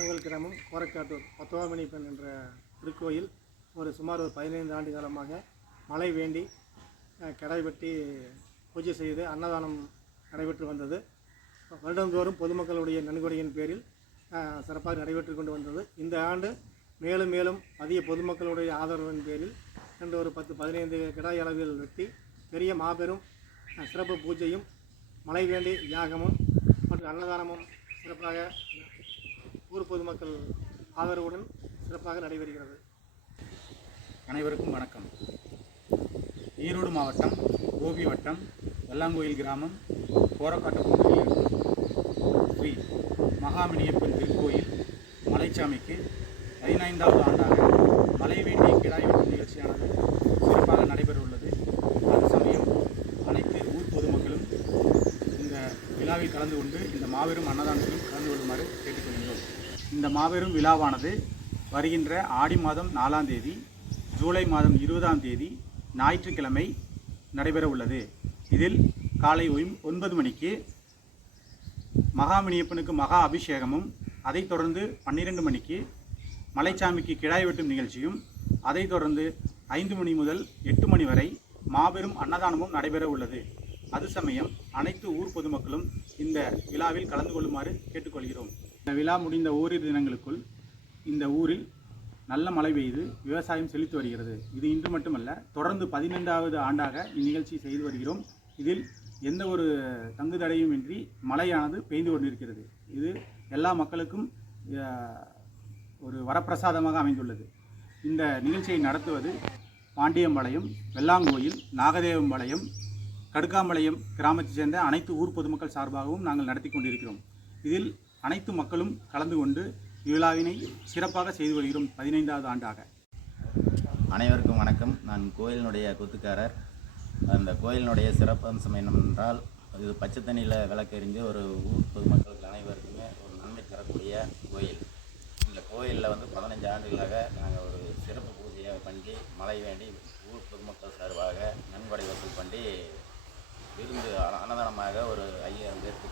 நாங்கள் கிராமம் கோரக்காட்டூர் பத்தவாமணி பெண் என்ற திருக்கோயில் சுமார் 15 ஆண்டு காலமாக மழை வேண்டி கிடாய் வெட்டி பூஜை செய்து அன்னதானம் நடைபெற்று வந்தது. வருடந்தோறும் பொதுமக்களுடைய நன்கொடையின் பேரில் சிறப்பாக நடைபெற்று கொண்டு வந்தது. இந்த ஆண்டு மேலும் மேலும் அதிக பொதுமக்களுடைய ஆதரவின் பேரில் ஒரு 10-15 கிடாய் அளவில் வெட்டி பெரிய மாபெரும் சிறப்பு பூஜையும் மழை வேண்டி யாகமும் மற்றும் அன்னதானமும் சிறப்பாக ஊர் பொதுமக்கள் ஆதரவுடன் சிறப்பாக நடைபெறுகிறது. அனைவருக்கும் வணக்கம். ஈரோடு மாவட்டம் கோபி வட்டம் வெள்ளாங்கோயில் கிராமம் கோரக்காட்டூரில் ஸ்ரீ மகாமணியப்பன் திருக்கோயில் மலைச்சாமிக்கு 15வது ஆண்டாக மழை வேண்டிய கிடாய் வெட்டும் நிகழ்ச்சியானது சிறப்பாக நடைபெற உள்ளது. அது சமயம் அனைத்து ஊர் பொதுமக்களும் இந்த விழாவில் கலந்து கொண்டு இந்த மாபெரும் அன்னதானத்திலும் கலந்து கொள்ளுமாறு கேட்டுக்கொள்கிறோம். இந்த மாபெரும் விழாவானது வருகின்ற ஆடி மாதம் 4ஆம் தேதி, ஜூலை மாதம் 20ஆம் தேதி ஞாயிற்றுக்கிழமை நடைபெற உள்ளது. இதில் காலை 9 மணிக்கு மகாமணியப்பனுக்கு மகா அபிஷேகமும், அதைத் தொடர்ந்து 12 மணிக்கு மலைச்சாமிக்கு கிடாய் வெட்டும் நிகழ்ச்சியும், அதைத் தொடர்ந்து 5 மணி முதல் 8 மணி வரை மாபெரும் அன்னதானமும் நடைபெற உள்ளது. அது சமயம் அனைத்து ஊர் பொதுமக்களும் இந்த விழாவில் கலந்து கொள்ளுமாறு கேட்டுக்கொள்கிறோம். இந்த விழா முடிந்த ஓரிரு தினங்களுக்குள் இந்த ஊரில் நல்ல மழை பெய்து விவசாயம் செழித்து வருகிறது. இது இன்று மட்டுமல்ல, தொடர்ந்து 15வது ஆண்டாக இந்நிகழ்ச்சி செய்து வருகிறோம். இதில் எந்த ஒரு தங்கு தடையுமின்றி மழையானது பெய்து கொண்டிருக்கிறது. இது எல்லா மக்களுக்கும் ஒரு வரப்பிரசாதமாக அமைந்துள்ளது. இந்த நிகழ்ச்சியை நடத்துவது பாண்டியம்பாளையம், வெள்ளாங்கோயில், நாகதேவம்பாளையம், கடுக்காம்பாளையம் கிராமத்தைச் சேர்ந்த அனைத்து ஊர் பொதுமக்கள் சார்பாகவும் நாங்கள் நடத்தி கொண்டிருக்கிறோம். இதில் அனைத்து மக்களும் கலந்து கொண்டு விழாவினை சிறப்பாக செய்து வருகிறோம் 15வது ஆண்டாக. அனைவருக்கும் வணக்கம். நான் கோயிலினுடைய கொத்துக்காரர். அந்த கோயிலினுடைய சிறப்பம்சம் என்னவென்றால், இது பச்சை தண்ணியில் விளக்கெறிஞ்சு ஒரு ஊர் பொதுமக்களுக்கு அனைவருக்குமே ஒரு நன்மை தரக்கூடிய கோயில். இந்த கோயிலில் 15 ஆண்டுகளாக நாங்கள் ஒரு சிறப்பு பூஜையை பண்ணி மழை வேண்டி ஊர் பொதுமக்கள் சார்பாக நன்கொடை வசூல் பண்ணி விருந்து அன்னதானமாக ஒரு 5000 பேருக்கு